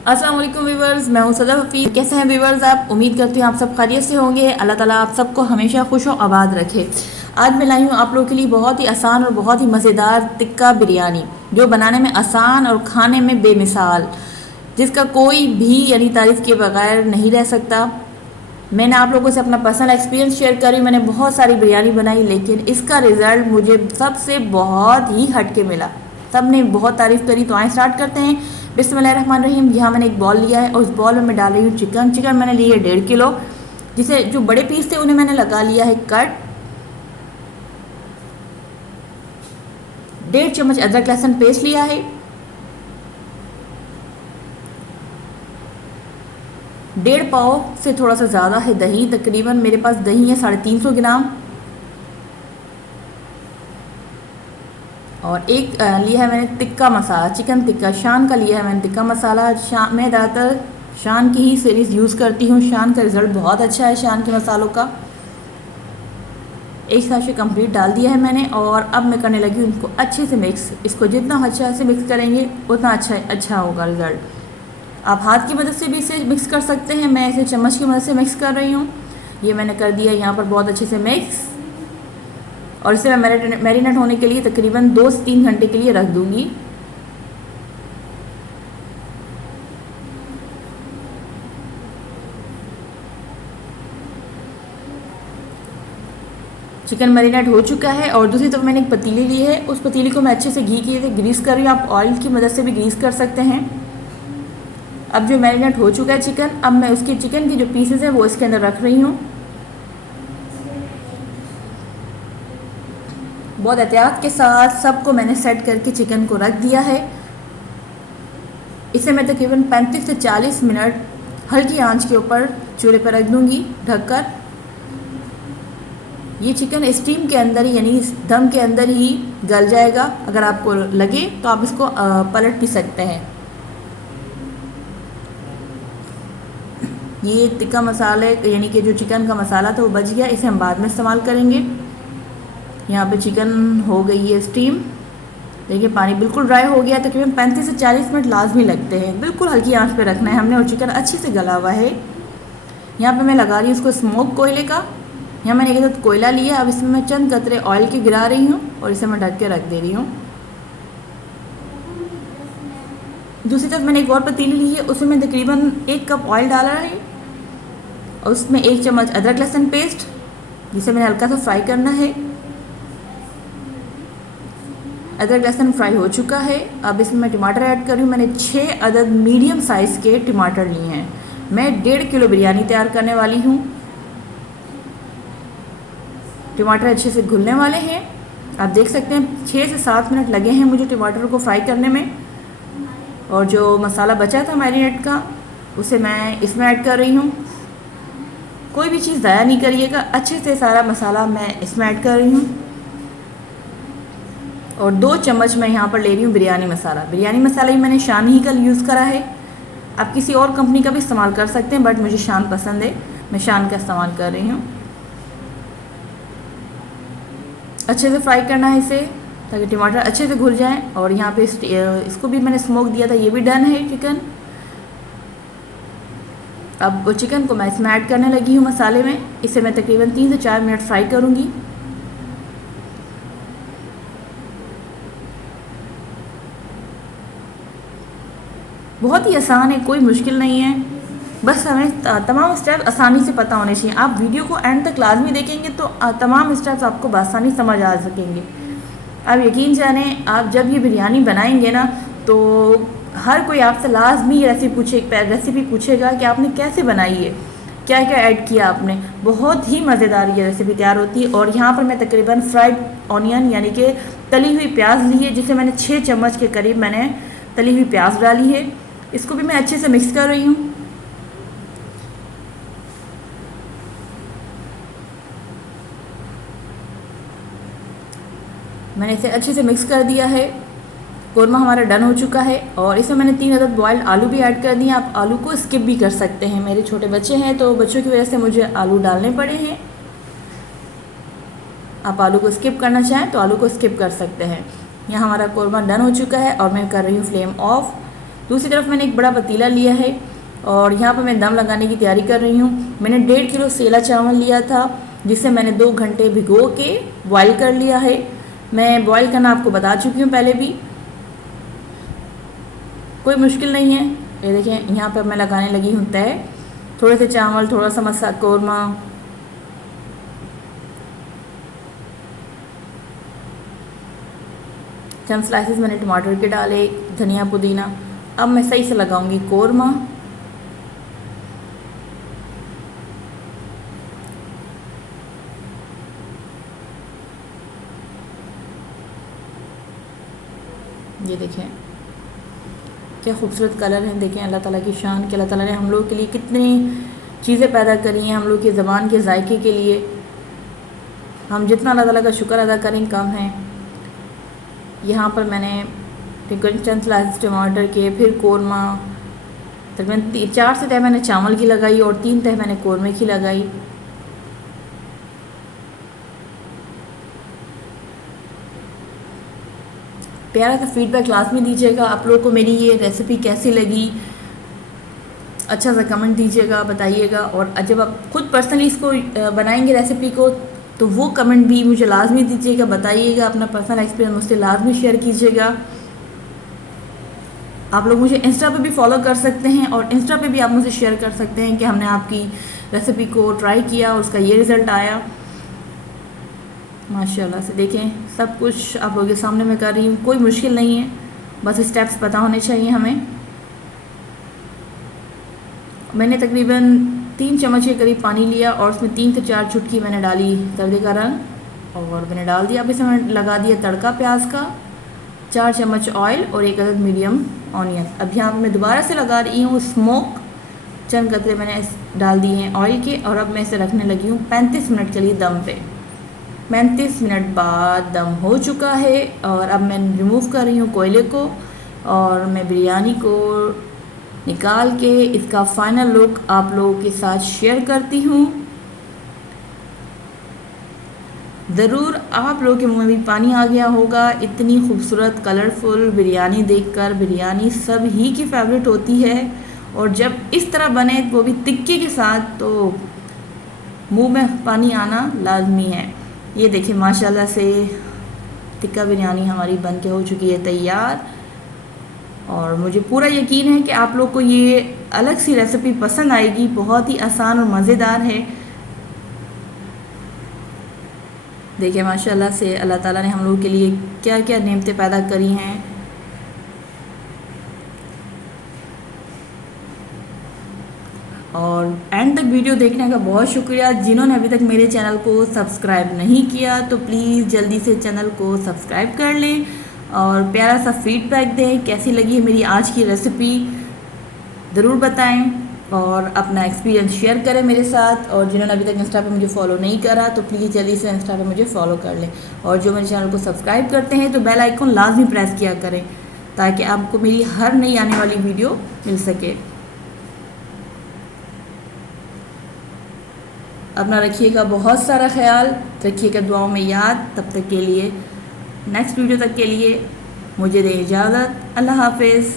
अस्सलाम वालेकुम व्यूवर्स, मैं हूं सदा हफीज़। कैसे हैं व्यूवर्स आप? उम्मीद करती हूँ आप सब खैरियत से होंगे। अल्लाह ताला आप सबको हमेशा खुश और आबाद रखे। आज मैं लाई हूँ आप लोगों के लिए बहुत ही आसान और बहुत ही मज़ेदार टिक्का बिरयानी, जो बनाने में आसान और खाने में बेमिसाल, जिसका कोई भी यानी तारीफ़ के बगैर नहीं रह सकता। मैंने आप लोगों से अपना पर्सनल एक्सपीरियंस शेयर करी। मैंने बहुत सारी बिरयानी बनाई, लेकिन इसका रिज़ल्ट मुझे सबसे बहुत ही हट के मिला। सब ने बहुत तारीफ़ करी। तो आए स्टार्ट करते हैं। बिस्मिल्लाहिर्रहमानिर्रहीम। यहाँ मैंने एक बॉल लिया है और उस बॉल में मैं डाल रही हूँ चिकन मैंने लिए 1.5 किलो, जिसे जो बड़े पीस थे उन्हें मैंने लगा लिया है कट। 1.5 चम्मच अदरक लहसुन पेस्ट लिया है। 1.5 पाव से थोड़ा सा ज़्यादा है दही, तकरीबन मेरे पास दही है 350 ग्राम। और एक लिया है मैंने टिक्का मसाला, चिकन टिक्का शान का लिया है मैंने टिक्का मसाला। मैं ज़्यादातर शान की ही सीरीज़ यूज़ करती हूँ। शान का रिज़ल्ट बहुत अच्छा है शान के मसालों का। एक साथ से कंप्लीट डाल दिया है मैंने। और अब मैं करने लगी हूँ इनको अच्छे से मिक्स। इसको जितना अच्छा से मिक्स करेंगे उतना अच्छा होगा रिज़ल्ट। आप हाथ की मदद से भी इसे मिक्स कर सकते हैं, मैं इसे चम्मच की मदद से मिक्स कर रही हूँ। ये मैंने कर दिया यहाँ पर बहुत अच्छे से मिक्स। और इसे मैं मैरिनेट होने के लिए तकरीबन 2 से 3 घंटे के लिए रख दूँगी। चिकन मैरिनेट हो चुका है। और दूसरी तरफ मैंने एक पतीली ली है, उस पतीली को मैं अच्छे से घी की ग्रीस कर रही हूँ। आप ऑयल की मदद से भी ग्रीस कर सकते हैं। अब जो मैरिनेट हो चुका है चिकन, अब मैं उसके चिकन की जो पीसेस हैं वो इसके अंदर रख रही हूँ। बहुत एहतियात के साथ सबको मैंने सेट करके चिकन को रख दिया है। इसे मैं तकरीबन 35 से 40 मिनट हल्की आंच के ऊपर चूल्हे पर रख दूँगी ढककर। ये चिकन स्टीम के अंदर ही यानी दम के अंदर ही गल जाएगा। अगर आपको लगे तो आप इसको पलट भी सकते हैं। ये टिक्का मसाले यानी कि जो चिकन का मसाला था वो बच गया, इसे हम बाद में इस्तेमाल करेंगे। यहाँ पे चिकन हो गई है स्टीम। देखिए पानी बिल्कुल ड्राई हो गया। तकरीबन 35 से 40 मिनट लाजमी लगते हैं, बिल्कुल हल्की आंच पे रखना है हमने। और चिकन अच्छे से गला हुआ है। यहाँ पे मैं लगा रही हूँ इसको स्मोक कोयले का। यहाँ मैंने एक साथ कोयला लिया। अब इसमें मैं चंद कतरे ऑयल के गिरा रही हूँ और इसे मैं ढक के रख दे रही हूँ। दूसरी तरफ मैंने एक और पतीली ली है, उसमें मैं तकरीबन 1 कप ऑयल डाला है और उसमें 1 चम्मच अदरक लहसुन पेस्ट, जिसे मैंने हल्का सा फ्राई करना है। अदरक लहसुन फ्राई हो चुका है। अब इसमें मैं टमाटर ऐड कर रही हूँ। मैंने 6 अदद मीडियम साइज़ के टमाटर लिए हैं। मैं 1.5 किलो बिरयानी तैयार करने वाली हूँ। टमाटर अच्छे से घुलने वाले हैं। आप देख सकते हैं 6 से 7 मिनट लगे हैं मुझे टमाटर को फ्राई करने में। और जो मसाला बचा था मैरिनेट का, उसे मैं इसमें ऐड कर रही हूँ। कोई भी चीज़ ज़ाया नहीं करिएगा, अच्छे से सारा मसाला मैं इसमें ऐड कर रही हूँ। और 2 चम्मच मैं यहाँ पर ले रही हूँ बिरयानी मसाला। बिरयानी मसाला ही मैंने शान ही का यूज़ करा है। आप किसी और कंपनी का भी इस्तेमाल कर सकते हैं, बट मुझे शान पसंद है, मैं शान का इस्तेमाल कर रही हूँ। अच्छे से फ्राई करना है इसे ताकि टमाटर अच्छे से घुल जाएं। और यहाँ पे इसको भी मैंने स्मोक दिया था, ये भी डन है चिकन। अब वो चिकन को मैं इसमें ऐड करने लगी हूँ मसाले में। इसे मैं तकरीबन 3 से 4 मिनट फ्राई करूँगी। बहुत ही आसान है, कोई मुश्किल नहीं है। बस हमें तमाम स्टेप आसानी से पता होने चाहिए। आप वीडियो को एंड तक लाजमी देखेंगे तो तमाम स्टेप्स आपको बआसानी समझ आ सकेंगे। आप यकीन जानें, आप जब ये बिरयानी बनाएंगे ना तो हर कोई आपसे लाजमी रेसिपी पूछेगा कि आपने कैसे बनाई है, क्या क्या ऐड किया आपने। बहुत ही मज़ेदार ये रेसिपी तैयार होती है। और यहाँ पर मैं तकरीबन फ्राइड ऑनियन यानी कि तली हुई प्याज ली है, जिसे मैंने 6 चम्मच के करीब मैंने तली हुई प्याज डाली है। इसको भी मैं अच्छे से मिक्स कर रही हूँ। मैंने इसे अच्छे से मिक्स कर दिया है। कोरमा हमारा डन हो चुका है। और इसमें मैंने 3 अदद बॉइल्ड आलू भी ऐड कर दिए। आप आलू को स्किप भी कर सकते हैं। मेरे छोटे बच्चे हैं तो बच्चों की वजह से मुझे आलू डालने पड़े हैं। आप आलू को स्किप करना चाहें तो आलू को स्किप कर सकते हैं। यहाँ हमारा कोरमा डन हो चुका है और मैं कर रही हूँ फ्लेम ऑफ। दूसरी तरफ मैंने एक बड़ा पतीला लिया है और यहाँ पर मैं दम लगाने की तैयारी कर रही हूँ। मैंने 1.5 किलो सेला चावल लिया था जिसे मैंने 2 घंटे भिगो के बॉयल कर लिया है। मैं बॉयल करना आपको बता चुकी हूँ पहले भी, कोई मुश्किल नहीं है। ये देखें यहाँ पर मैं लगाने लगी हूँ तय, थोड़े से चावल, थोड़ा सा मसा कौरमा, चंद स्लाइसेस मैंने टमाटर के डाले, धनिया पुदीना। अब मैं सही से लगाऊंगी कौरमा। ये देखें क्या खूबसूरत कलर हैं। देखें अल्लाह ताला की शान कि अल्लाह ताला ने हम लोग के लिए कितनी चीज़ें पैदा करी हैं, हम लोग की ज़बान के जायके के लिए। हम जितना अल्लाह ताला का शुक्र अदा करें कम है। यहाँ पर मैंने चंद स्लाइस टमाटर के, फिर कौरमा, तकरीबन 4 से तह मैंने चावल की लगाई और 3 तह मैंने कौरमे की लगाई। प्यारा सा फीडबैक लाजमी दीजिएगा। आप लोगों को मेरी ये रेसिपी कैसी लगी, अच्छा सा कमेंट दीजिएगा, बताइएगा। और जब आप खुद पर्सनली इसको बनाएंगे रेसिपी को, तो वो कमेंट भी मुझे लाजमी दीजिएगा, बताइएगा, अपना पर्सनल एक्सपीरियंस मुझसे लाजमी शेयर कीजिएगा। आप लोग मुझे इंस्टा पे भी फॉलो कर सकते हैं और इंस्टा पे भी आप मुझे शेयर कर सकते हैं कि हमने आपकी रेसिपी को ट्राई किया और उसका ये रिज़ल्ट आया। माशाल्लाह से देखें सब कुछ आप लोगों के सामने मैं कर रही हूँ, कोई मुश्किल नहीं है, बस स्टेप्स पता होने चाहिए हमें। मैंने तकरीबन 3 चम्मच के करीब पानी लिया और उसमें 3 से 4 चुटकी मैंने डाली जर्दे का रंग और मैंने डाल दिया। अब इसमें मैंने लगा दिया तड़का प्याज का, 4 चम्मच ऑयल और 1 अदद मीडियम ऑनियन। अब यहाँ पर मैं दोबारा से लगा रही हूँ स्मोक, चंद कतरे मैंने डाल दिए हैं ऑयल के और अब मैं इसे रखने लगी हूँ 35 मिनट के लिए दम पे। 35 मिनट बाद दम हो चुका है और अब मैं रिमूव कर रही हूँ कोयले को और मैं बिरयानी को निकाल के इसका फाइनल लुक आप लोगों के साथ शेयर करती हूँ। ज़रूर आप लोगों के मुँह में भी पानी आ गया होगा इतनी खूबसूरत कलरफुल बिरयानी देखकर। बिरयानी सब ही की फेवरेट होती है और जब इस तरह बने वो भी तिक्के के साथ तो मुंह में पानी आना लाजमी है। ये देखिए माशाल्लाह से टिक्का बिरयानी हमारी बन के हो चुकी है तैयार और मुझे पूरा यकीन है कि आप लोग को ये अलग सी रेसिपी पसंद आएगी। बहुत ही आसान और मज़ेदार है। देखिए माशाल्लाह से अल्लाह ताला ने हम लोगों के लिए क्या क्या नेमतें पैदा करी हैं। और एंड तक वीडियो देखने का बहुत शुक्रिया। जिन्होंने अभी तक मेरे चैनल को सब्सक्राइब नहीं किया तो प्लीज़ जल्दी से चैनल को सब्सक्राइब कर लें और प्यारा सा फीडबैक दें, कैसी लगी है मेरी आज की रेसिपी ज़रूर बताएं और अपना एक्सपीरियंस शेयर करें मेरे साथ। और जिन्होंने अभी तक इंस्टा पे मुझे फॉलो नहीं करा तो प्लीज़ जल्दी से इंस्टा पे मुझे फॉलो कर लें और जो मेरे चैनल को सब्सक्राइब करते हैं तो बेल आइकन लाजमी प्रेस किया करें ताकि आपको मेरी हर नई आने वाली वीडियो मिल सके। अपना रखिएगा बहुत सारा ख्याल, रखिएगा दुआओं में याद। तब तक के लिए नेक्स्ट वीडियो तक के लिए मुझे दें इजाज़त। अल्लाह हाफिज़।